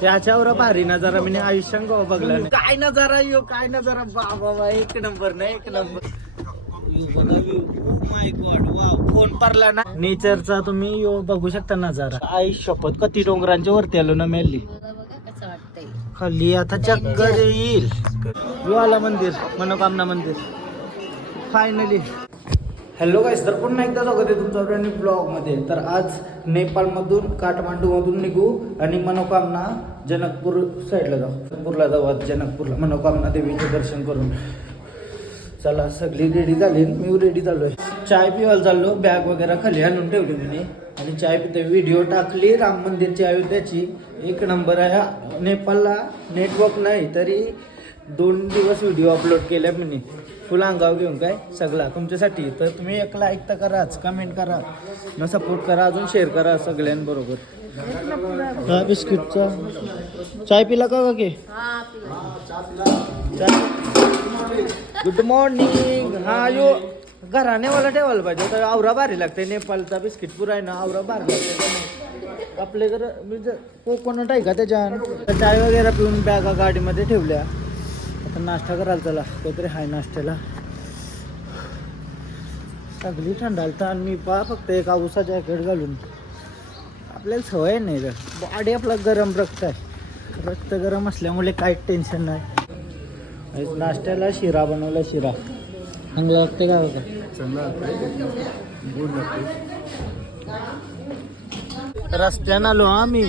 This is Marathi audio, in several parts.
त्याच्यावर भारी नजारा मी आयुष्यात बघला नाही. काय नजारा यो, काय नजारा, बाबा एक नंबर नाही, एक नंबर. माय गॉड, वाव. फोन पडला ना नेचरचा, तुम्ही यो बघू शकता नजारा. आई शपथ, किती डोंगरांच्या वरती आलो ना मेली. खाली आता चक्कर येईल. यो आला मंदिर, मनोकामना मंदिर फायनली. हॅलो गाईस, तर पुन्हा एकदा स्वागत आहे तुमचं ब्लॉग मध्ये. तर आज नेपाळमधून, काठमांडूमधून निघू आणि मनोकामना जनकपूर साईडला जाऊ. जनकपूरला जाऊ आज, जनकपूरला मनोकामना देवीचे दर्शन करून. चला, सगळी रेडी झाली, मी रेडी झालोय. चाय पिवायला चाललो, बॅग वगैरे खाली आणून ठेवली मी आणि चाय पिते. व्हिडिओ टाकली राम मंदिरची, अयोध्याची. एक नंबर आहे. नेपाळला नेटवर्क नाही तरी 2 दिवस व्हिडिओ अपलोड केल्या मी फुल अंगाव घेऊन, काय सगळा तुमच्यासाठी. तर तुम्ही एक लाईक तर कराच, कमेंट करा, न सपोर्ट करा, अजून शेअर करा सगळ्यांबरोबर. हा बिस्किटचा चाय पिला का की? Good morning. हा यो घरानेवाला ठेवायला पाहिजे. तर आवरा भारी लागते. नेपाळचा बिस्किट पुरा आहे ना, आवरा भारी लागते. आपले जर कोकोनट आहे का त्याच्यात. चाय वगैरे पिऊन बॅगा गाडीमध्ये ठेवल्या. आता नाश्ता करायला चला, काहीतरी हाय नाश्त्याला. सगळी थंडालता आणि मी फक्त एक आऊसा जॅकेट घालून. आपल्याला सवय नाही तर बॉडी आपला गरम रक्त आहे. रक्त गरम असल्यामुळे काहीच टेन्शन नाही. नाश्त्याला शिरा बनवला. शिरा चांगला लागते का होता? चांगला रस्त्यानं आलो आम्ही.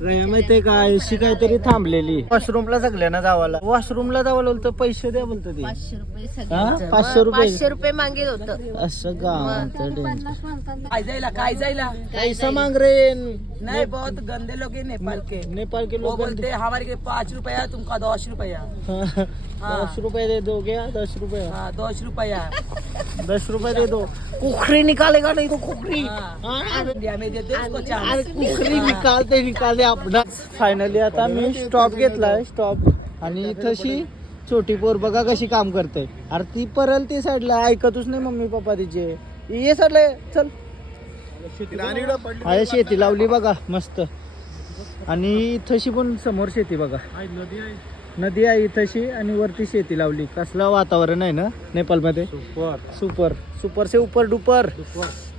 माहितीये का, अशी काहीतरी थांबलेली वॉशरूमला सगळ्यांना जावाला. वॉशरूमला जावं तर पैसे द्या बोलतो ते. 500 रुपये मागेल होत. असं काय जायला कैसा मांग रे. नहीं, बहुत गंदे लोग हैं नेपाल के लोग बोलते हैं हमारे के 5 रुपया, तुमका 10 रुपया. 10 रुपये दे दो क्या? 10 रुपये. हाँ, 10 रुपया. 10 रुपये दे दो. कुखरी निकालेगा नहीं तो कुखरी. इंडिया में देते उसको चांस. कुखरी निकालते आपला. फायनली आता मी स्टॉप घेतलाय. स्टॉप आणि इथंशी छोटी पोर बघा कशी काम करते. अरे ती परल ती साईडला, ऐकतच नाही मम्मी पप्पा तिचे. ये साईडला चल. आहे शेती लावली बघा मस्त. आणि इथंशी पण समोर शेती बघा, नदी आहे इथंशी आणि वरती शेती लावली. कसलं वातावरण आहे ना नेपाल मध्ये. सुपर सुपर से ऊपर डुपर.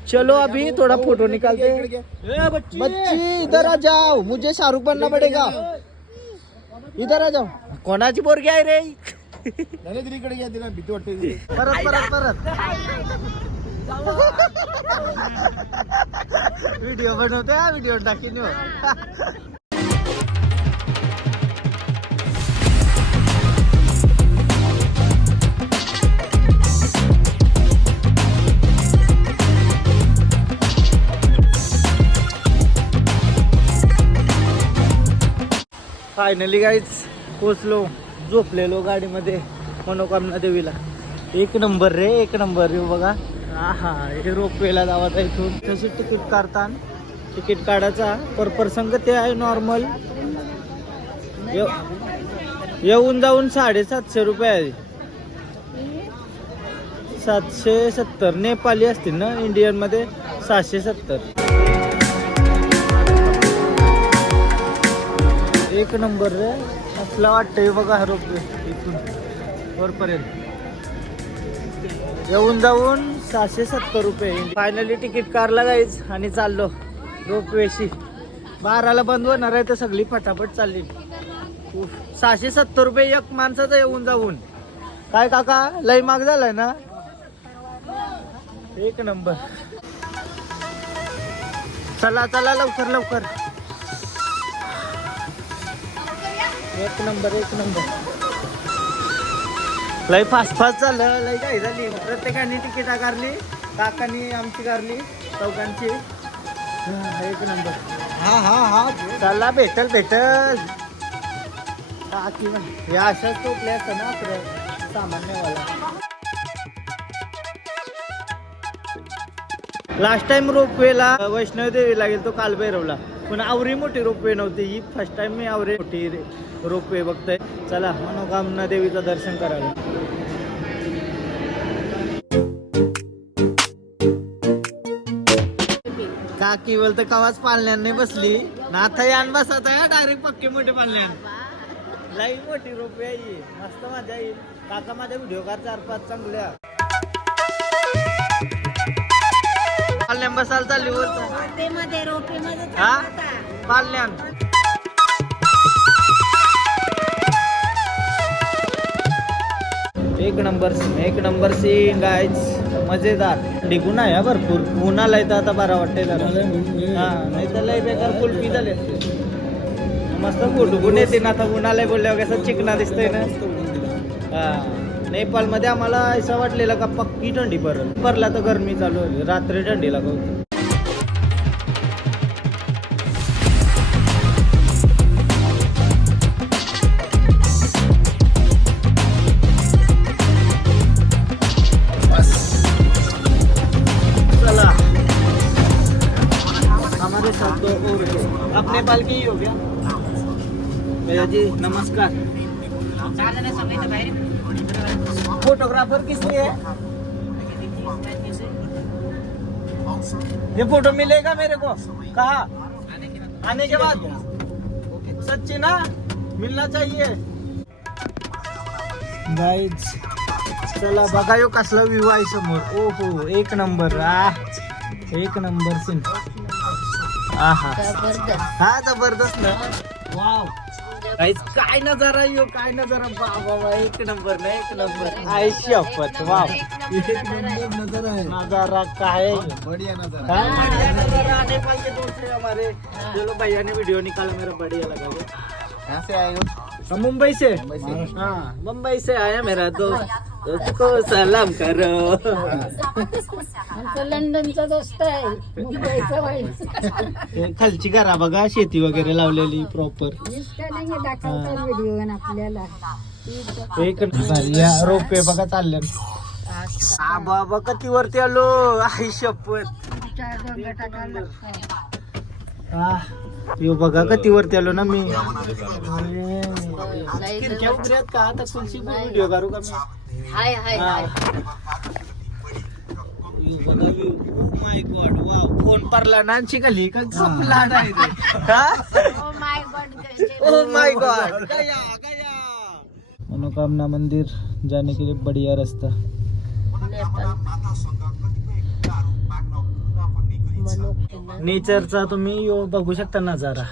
चलो अभी थोड़ा फोटो निकालते. बच्ची इधर आ जाओ, मुझे शाहरुख बनना पड़ेगा. इधर आ जाओ. कोणाची पोरगी आहे रे? परत परत परत व्हिडिओ बनवते. हा व्हिडिओ टाकीन. फायनली गाईज पोचलो. झोपलेलो गाडीमध्ये मनोकामना देवीला. एक नंबर रे, एक नंबर. बघा हा हे रोपवेला जावं इथून. तशी तिकीट काढताना तिकीट काढायचा पर प्रसंग ते आहे नॉर्मल. येऊन जाऊन 750 रुपये आहे. 770 नेपाली असतील ना, इंडियन मध्ये 770. एक नंबर रे. असला वाटतंय बघा रोपवे इथून वरपर्यंत. येऊन जाऊन 770 रुपये. फायनली तिकीट काढला गाईज आणि चाललो रोपवेशी. 12ला बंद होणार आहे तर सगळी फटाफट चालली. 770 रुपये एक माणसाचं येऊन जाऊन. काय काका लय महाग झालाय ना. एक नंबर. चला चला लवकर लवकर. एक नंबर एक नंबर. लय फास्ट फास्ट झालं, लय काही झाली. प्रत्येकाने तिकीट काढली, काकानी आमची काढली, चौघांची. एक नंबर. हा चला भेटल काकी हे अशाच टोपल्या असतं ना आपलं सामान्यवाला. लास्ट टाइम रोपवेला वैष्णव देवीला गेलो तो कालभैरवला, पण आवरी मोठी रोपवे नव्हती. ही फर्स्ट टाइम मी आवरी मोठी रोपवे बघतोय. चला मनोकामना देवीचं दर्शन करावं. या केवळ तर कवाच पालण्याने बसली ना आता यान बसत आहे डायरेक्ट पक्के मोठे पालण्यान लई मोठी रोपे आहे मस्त मजा येईल काका माझ्या व्हिडिओ कार 4-5 चांगल्या पालण्यान बसायला चालली बोलतो हा पालण्यान एक नंबर सीन गाईज मजेदार डिगून आहे भरपूर उन्हाला येतं आता बरा वाटतंय जरा हा नाही तर लय बेकार कुल्फी झाले मस्त फोटो येते ना आता उन्हाला बोलल्यावर कसं चिकना दिसतंय ना हा नेपाळ मध्ये आम्हाला असं वाटलेलं का पक्की थंडी परला तर गरमी चालू होती रात्री थंडी लागत अब नेपाल की ही हो गया भैया जी नमस्कार फोटोग्राफर किसने है ये फोटो मिलेगा मेरे को कहा आने के बाद सच्ची ना मिलना चाहिए गाइज चला बघा यो कसला व्ह्यू आहे समोर ओहो एक नंबर एक नंबर सीन आहा हा जबरदस्त ना वाव काय नजारा यो काय नजारा बाबा एक नंबर ना एक नंबर आई शपथ वाव एक नंबर नजारा है नजारा काय बढ़िया नजारा नेपाल के दोस्त हैं हमारे जो लोग भैया ने वीडियो निकाला मेरा बढ़िया लगा कहाँ से आए हो मुंबई से हाँ मुंबई से आया मेरा दोस्त को सलाम करो लंडनचा दोस्त आहे मुंबईचा भाई खालची घरा बघा शेती वगैरे लावलेली प्रॉपर दाखवतात व्हिडिओ आपल्याला एक या रोपे बघा चालले बाबा किती वरती आलो आई शपथ यो बघा किती वरती आलो ना मी खिडक्या उघड्यात का आता तुलसी व्हिडिओ करू का मी hi hi hi my god wow phone परला नांची खाली का झोपला नाही oh my God oh my God गया गया मनोकामना मंदिर जाने के लिए बढ़िया रास्ता नेचरचा तुम्ही यो बघू शकता नजारा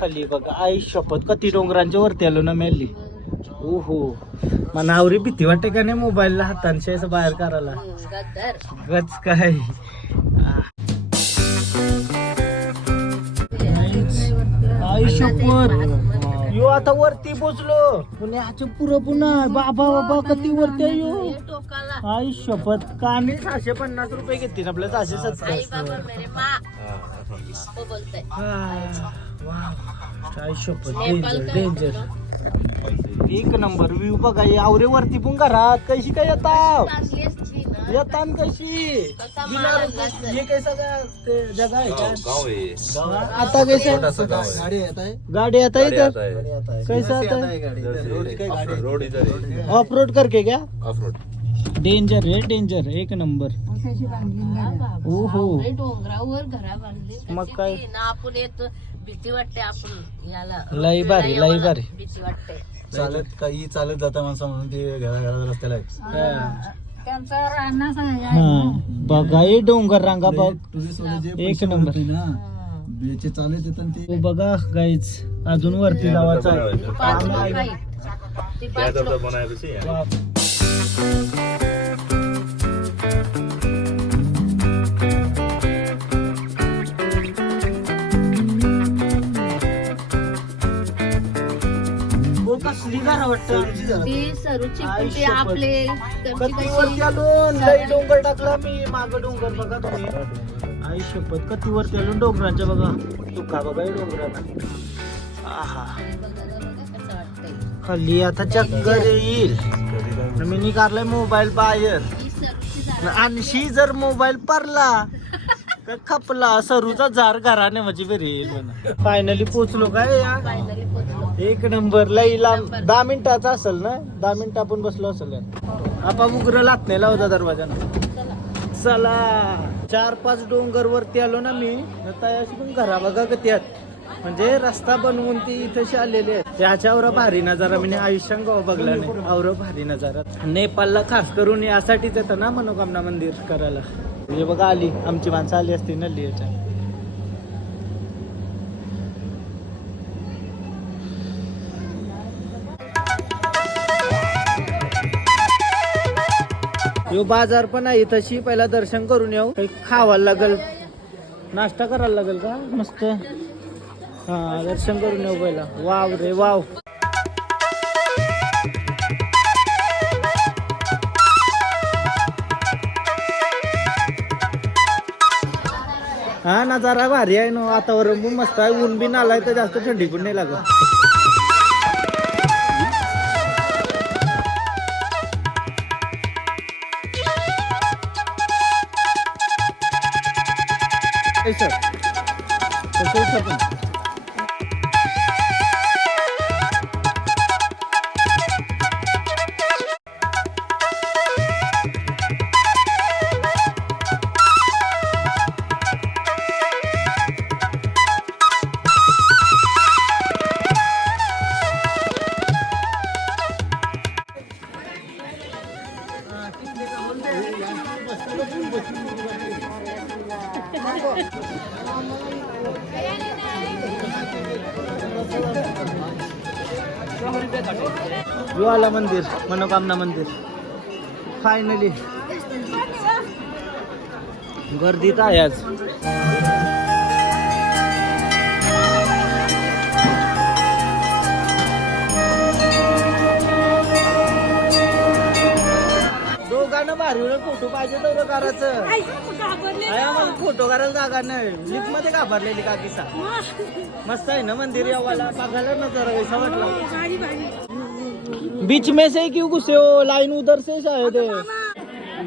खाली बघा आई शपथ किती डोंगरांच्या वरती आलो ना मेली ओहो मनावरी भीती वाटते का नाही मोबाईलला हातांशी असं बाहेर करायला गच काय आई शपथ यो आता वरती पोचलो पुण्याचे पुरं पुन्हा बाबा बाबा किती वरती आहे यो आई शपथ काने 650 रुपये घेतील आपल्या 670 आई शपथ डेंजर डेंजर एक नंबर व्ह्यू बघा आवरे वरती पण घरात कशी काय येतात कशी हे कैसा जगह आहे का आता कैसा गाड़ी आता है इधर कैसा आता है रोड इधर है ऑफ रोड करके क्या ऑफ रोड डेंजर है डेंजर एक नंबर ओहो डोंगरावर घरा बांधली मग काय आपण येतो भीती वाटते आपण याला लई भारी लई भारी भीती वाटते चालत काही चालत जाता माणसं म्हणून ते घरा रस्त्याला आहे. त्यांचा राहणार हा बघा हे डोंगर रांगा बघ एक नंबर बेचे चालत येतात ते हो बघा गाईच अजून वरती जावायचं कसली घरा वाटतं ती सरूची आई पण ते शपथ. आपले कधी वरती आलो लई डोंगर टाकला मी माग डोंगर बघा तुम्ही आई शपथ कधी वरती आलो डोंगरांच्या बघा तुका बघा हे डोंगराला आहा खाली आता चक्कर येईल मी निघालय मोबाईल बाहेर आणशी जर मोबाईल पडला का खपला सरूचा जार घराने म्हणजे बरी येईल म्हणा फायनली पोचलो काय या फायनली पोहोचलो एक नंबर लई लांब 10 मिनिटाचा असेल ना 10 मिनिट आपण बसलो असेल आपण उग्र लागत नाही लावता दरवाजानं चला 4-5 डोंगर वरती आलो ना मी, आता अशी पण घरा बघा का त्यात, म्हणजे रस्ता बनवून ती इथेशी आलेली आहे. त्याच्यावर भारी नजारा मी आयुष्यात बघला नाही. और भारी नजारा नेपाळला खास करून यासाठीच येतं ना मनोकामना मंदिर करायला. हे बघा आली आमची माणसं आली असती नल्ली याच्या. यो बाजार पण आहे तशी. पहिला दर्शन करून येऊ, काही खावायला लागल, नाश्ता करायला लागेल का मस्त. हा दर्शन करून येऊ पहिला. वाव रे वाव. हा नजारा भारी आहे ना, वातावरण पण मस्त आहे. ऊन बिन आलाय तर जास्त थंडी पण नाही लागत. ज्वाला मंदिर, मनोकामना मंदिर फायनली. गर्दीत आहे आज. दोघांना भारी फोटो पाहिजे तेवढं करायचं. आम्हाला फोटो करायला जागा नाही. लिफ्ट मध्ये घाबरलेली का किस्सा. मस्त आहे ना मंदिर, यावाला बघायला ना जरा कैसा वाटला. बीच में से क्यों घुसे हो, लाइन उधर से शायद है.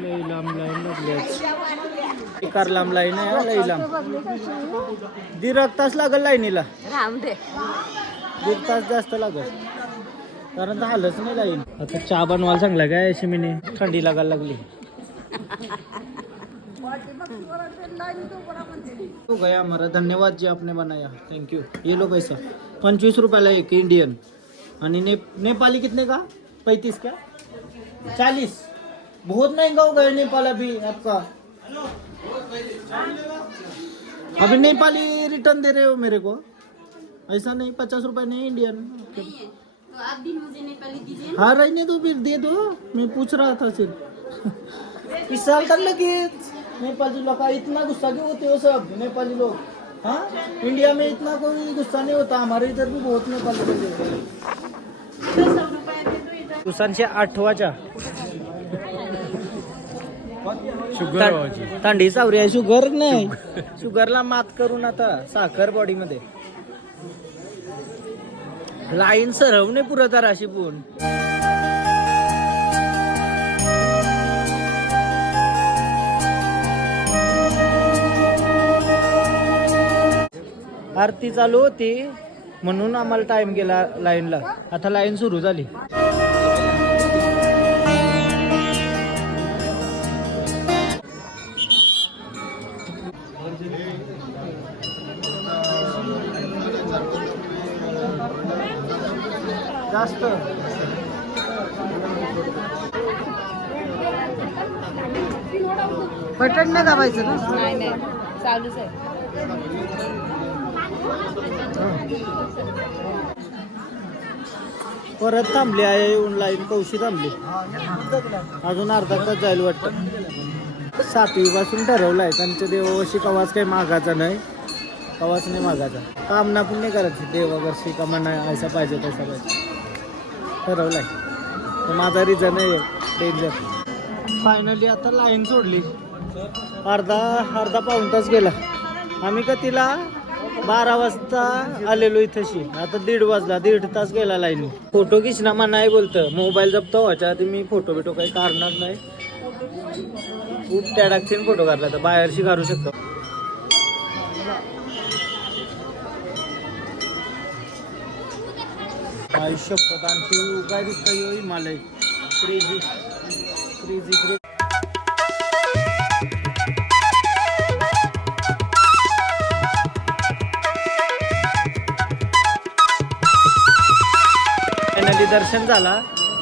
लई लांब लाईन लागली. कार लांब लाईन आहे, लई लांब. दीड तास लागल लाईनीला. दीड तास जास्त लागल, कारण झालंच नाही लाईन. आता चहा बनवायला सांगला काय अशी मी, थंडी लागायला लागली. हो गया हमारा. धन्यवाद जी आपने बनाया, थैंक यू. ये लो पैसा 25 रुपयाला एक इंडियन. आणि नेपाली कितने का? 35 क्या? 40. बहुत महंगा हो गया नेपाल अभी आपका. अभी नेपाली रिटर्न दे रहे हो मेरे को, ऐसा नहीं. 50 रुपए नहीं इंडियन. तो आप भी मुझे नेपाली दीजिए. हाँ रहने दो फिर, दे दो. मैं पूछ रहा था सिर्फ. इस साल तक लगे नेपाली लोग का इतना गुस्सा क्यों होते हो सब नेपाली लोग. हाँ इंडिया में इतना कोई गुस्सा नहीं होता, हमारे इधर भी बहुत नेपाली लोग हैं. 8वाच्या थंडी सावरी आहे. शुगर नाही, शुगरला मात करून आता साखर बॉडी मध्ये. लाईन सरवणे पुरं तर अशी पण. आरती चालू होती म्हणून आम्हाला टाइम गेला लाईनला. आता लाईन सुरू झाली. जास्त बटन नाही दाबायचं ना. नाही चालूच आहे. परत थांबली आहे येऊन लाईन. कौशी थांबली. अजून अर्धा तास जायला वाटतं. 7वी पासून ठरवलंय त्यांच्या देवावर्षी कवाच काही मागायचा नाही, कवाच नाही मागायचा. कामना पण नाही करायची देवावर्षी का म्हणा ऐसा पाहिजे तसा पाहिजे. ठरवलंय. तर माझा रिझन आहे डेंजर. फायनली आता लाईन सोडली. अर्धा पाऊण तास गेला. आम्ही का तिला 12 वाजता आलेलो इथेशी. आता 1:30 वाजला. 1.5 तास गेला लाईनी. फोटो खिचना नाही बोलतं. मोबाईल जप्त व्हायच्या आधी मी फोटो काही काढणार नाही. खूप त्या टाकतील फोटो काढला तर बाहेरशी काढू शकतो. आयुष्यपत आणखी काय दिसतं Himalaya. Crazy crazy crazy. Finally दर्शन झाला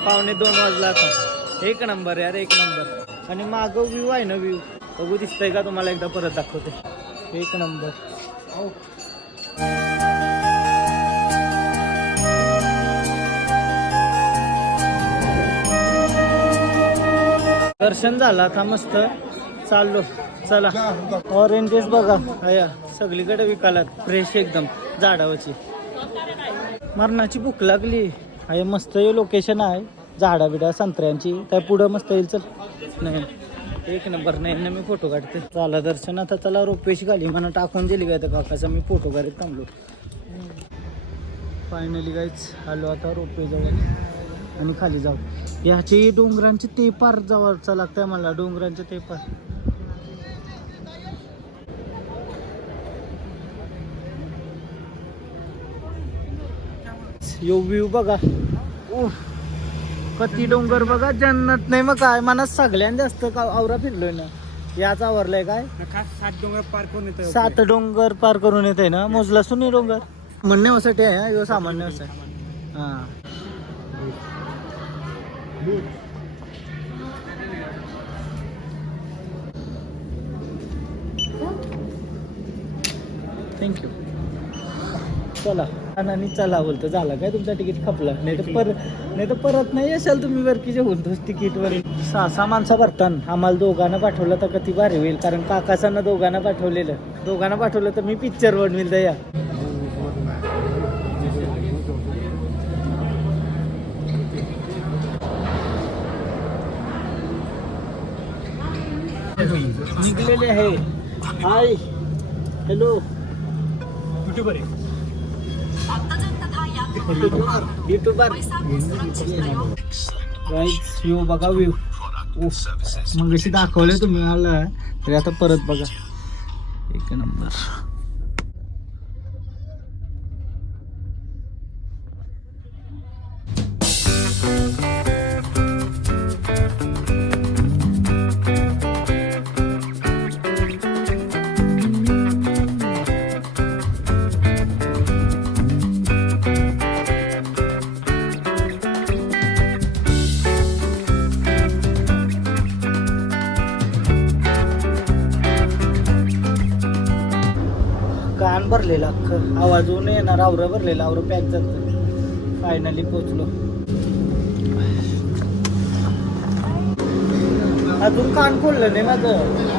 1:45 वाजला आता. एक नंबर यार, एक नंबर. आणि मागं व्ह्यू आहे ना, व्ह्यू बघू दिसतंय का तुम्हाला? एकदा परत दाखवते. एक नंबर. दर्शन झालं आता मस्त चाललो. चला ऑरेंजेस बघा अया सगळीकडे विकालात, फ्रेश एकदम झाडावरची. मरणाची भूक लागली. अय मस्त हे लोकेशन आहे, झाडा बिडा संत्र्यांची. त्या पुढं मस्त येईल. चल नाही एक नंबर. नाही ना मी फोटो काढते. झाला दर्शन आता. चला रोपवेशी खाली म्हणून टाकून दिली काय त्या काकाचा. मी फोटो काढत थांबलो. फायनली गाईच आलो आता रोपवे जवळ आणि खाली जाऊ. ह्याचे डोंगरांचे ते पार जवळचा लागतंय मला. डोंगरांचे ते पार. यो व्ह्यू बघा. कती डोंगर बघा. जन्नत नाही मग काय. मनात सगळ्यांनी जास्त का आवरा फिरलोय ना. याच आवरलाय काय. 7 डोंगर पार करून येतो. 7 डोंगर पार करून येते ना. मोजला सुनी डोंगर म्हणण्यासाठी आहे यो सामान्य असं. हा थँक्यू. चला आणि चला बोलतो. झाला काय तुमचा तिकीट खपला? नाही तर परत नाही येशाल तुम्ही वरकीचे बोलतोस तिकीटवर. 6 माणसं करताना आम्हाला दोघांना पाठवलं तर किती भारी होईल. कारण काकासांना दोघांना पाठवलं तर मी पिक्चर बनवेल तर या. निघलेले आहे. हाय हॅलो युट्यूबर आहे. युट्यूबर गाईज व्ह्यू बघा. व्ह्यू मग अशी दाखवले तुम्ही आला तरी आता परत बघा. एक नंबर. कान भरलेला अख्खं. आवाज होऊन येणार. आवरं भरलेला. आवरं पॅक झालं. फायनली पोचलो. अजून कान खोललं नाही माझं.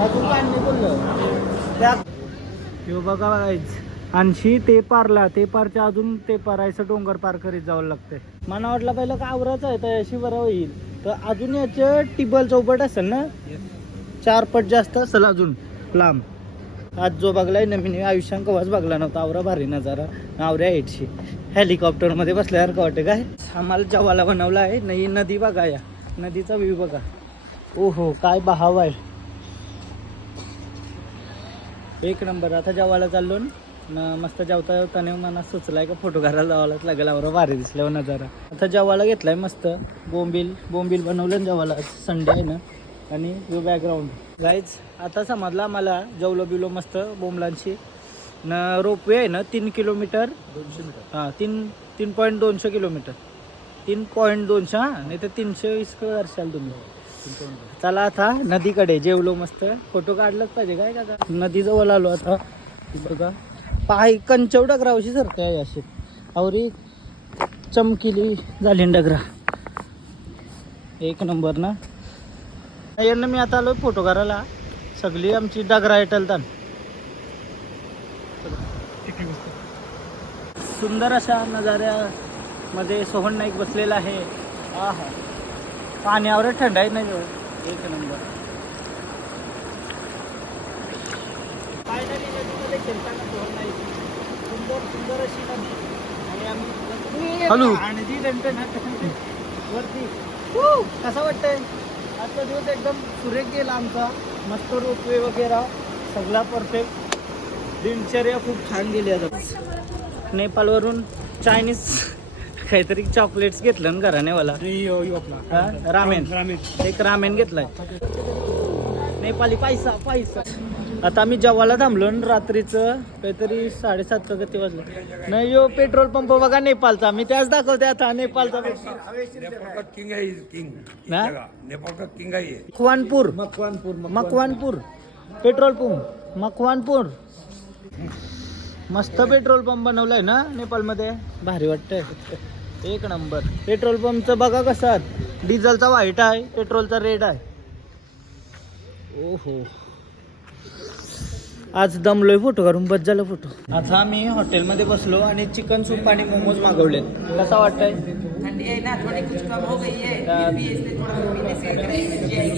अजून कान नाही खोललं. त्या यो बघा बघायच 80 ते पारला. ते पारच्या अजून ते पारायचं डोंगर पार करीत जावं लागतंय. मला वाटलं पहिलं का आवरच आहे तर अशी बरं होईल. तर अजून याचं टिबल चौपट असेल ना. 4 पट जास्त असेल अजून लांब. आज जो बघलाय ना मी आयुष्यात कवाच बघला नव्हता. आवरा भारी नजारा. आवऱ्या हेडशी हेलिकॉप्टरमध्ये बसल्यासारखं वाटतं. काय आम्हाला जवाला बनवला आहे. नाही नदी बघा. या नदीचा व्ह्यू बघा. ओहो काय बहाव आहे. एक नंबर. आता जवाला चाललो ना. मस्त जेवता जेवताने मला सुचलाय का फोटो काढायला जावालाच लागेल. आवरा भारी दिसल्यावर नजारा. आता जवाला घेतलाय मस्त. बोंबील बनवलं ना जवाला. संडे आहे ना. आणि यो बॅकग्राऊंड गाईज. आता समजला मला जेवलो बिलो मस्त बोंबलांची न. रोपवे आहे ना 3 किलोमीटर 200 मीटर. हां 3.200 किलोमीटर. 3.200 हां. नाही तर 320 वर्षाल तुम्ही. चला आता नदीकडे. जेवलो मस्त. फोटो काढलाच पाहिजे काय का. नदीजवळ आलो आता. बघा पाय कंचव डगरावशी सरते आहे अशी. आवरी चमकिली झाली डगरा. एक नंबर ना. यांना मी आता आलो फोटो काढायला. सगळी आमची डगरा येटलतान. सुंदर अशा नजाऱ्यामध्ये सोहन नाईक बसलेला आहे. हा हा पाण्यावर थंड आहे नाही. एक नंबर. फायनली नदीमध्ये खेळताना सोहन नाईक. सुंदर अशी नदी. आणि आम्ही आणि ती वरती. कसं वाटतंय? आजचा दिवस एकदम सुरेख गेला आमचा. मस्त रोपवे वगैरे सगळा परफेक्ट. दिनचर्या खूप छान गेली. आता नेपाळवरून चायनीज काहीतरी चॉकलेट्स घेतलं ना घरानेवाला. रामेन. एक रामेन घेतलाय. नेपाळी पैसा. आता आम्ही जेवायला थांबलो न रात्रीचं काहीतरी 7:30 का किती वाजलं. नाही यो पेट्रोल पंप बघा नेपाळचा, मी त्याच दाखवते आता नेपाळचा. किंग है किंग ना? नेपाल का किंग है ये मकवानपूर मकवानपूर पेट्रोल पंप मकवानपूर. मस्त पेट्रोल पंप बनवलाय ना नेपाळमध्ये, भारी वाटतंय. एक नंबर. पेट्रोल पंपचं बघा कसं आहे. डिझेलचा व्हाईट आहे, पेट्रोलचा रेड आहे. ओहो आज दमलोय फोटो काढून, बस झालं फोटो. आता आम्ही हॉटेलमध्ये बसलो आणि चिकन सूप आणि मोमोज मागवले. कसा वाटतंय?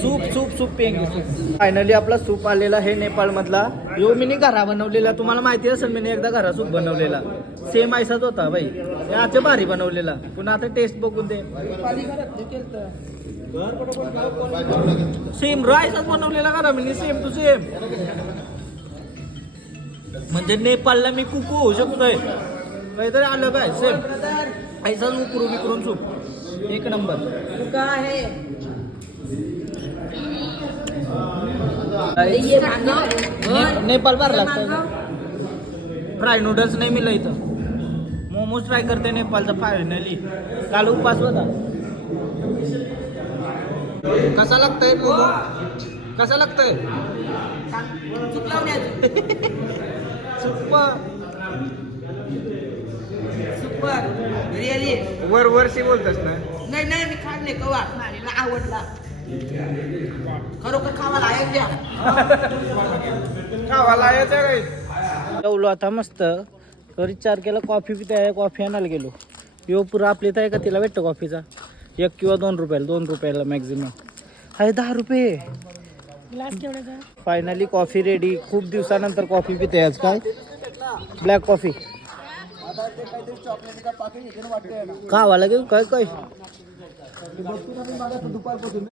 सूप सूप सूप पेंगे सूप. फायनली आपला सूप आलेला आहे नेपाळ मधला. यो मी घरा बनवलेला, तुम्हाला माहिती असेल मी एकदा घरा सूप बनवलेला, सेम ऐसाच होता बाई. आता भारी बनवलेला, पुन्हा आता टेस्ट बघून दे. सेम राईसच बनवलेला करा मी, सेम टू सेम. म्हणजे नेपाळला मी कुकू होऊ शकतोय, काहीतरी आलं काय सेम ऐसाच उकरून विकरून सूप. एक नंबर. नेपाळ बार लागतं. फ्राय नूडल्स नाही मिळलं इथं. मोमोज ट्राय करते नेपाळचा फायनली. काल उपास होता. कसा लागतंय मोमो? कसा लागतंय? Super really. वर्षी बोलतस ना. नाही मी खाल्ले कवा, मला आवडला. खरोखर खावाला आहे द्या. जेवलो आता मस्त. विचार केला कॉफी पिता आहे, कॉफी आणायला गेलो. यो पुरा आपली तर आहे का, तिला भेटतो कॉफीचा 1 किंवा 2 रुपयाला, 2 रुपयाला मॅक्झिमम आहे. 10 रुपये ग्लास केवढ्याचा? Finally coffee ready. खूप दिवसानंतर कॉफी पिते आज. काय ब्लॅक कॉफी खावाला घेऊ काय काय.